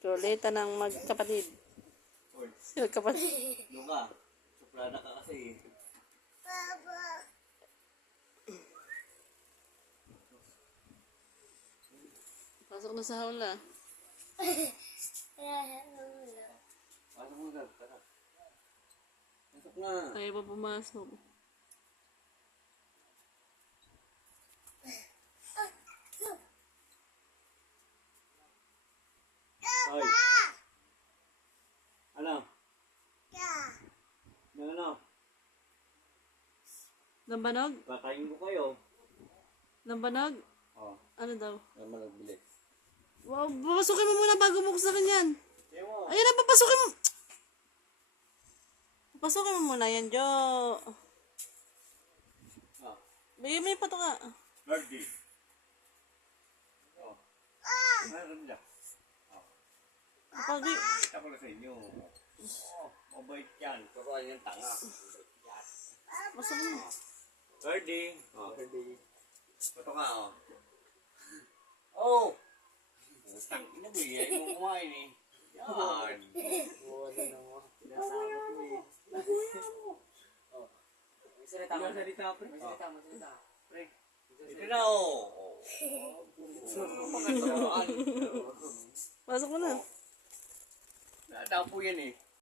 Chuleta ng magkapatid. Magkapatid. Luka, suplada ka kasi. Pasok na sa hawla. Pasok mo na, tara. Pasok na. Ayaw pa pumasok. Hoy. Ano? Ano? Lambanog? Kakain ko kayo. Lambanog? Oh, Ano daw? ano nagbili? Wow, papasukin mo muna bago buksan yan. Ewan. Ayan na, papasukin mo. Papasukin mo muna yan, Jo. Ah, Bigyan mo yung pato ka. birthday. Oh. Meron dyan. Kapag Kita ko na sa inyo. Oh, mabait yan. Turuan yung tanga. Mabait yan. basta mo. Birthday. Oh, birthday. Pato ka, oh. Oh! Utang ina mo eh. Ayaw mo kumain eh. Yan. Wala na mo. Pinasama ko eh. Oh. May salita mo. Salita, pre. May salita mo, salita. Pre. Ito na, oh. Pasok mo na. Nadapo yan eh.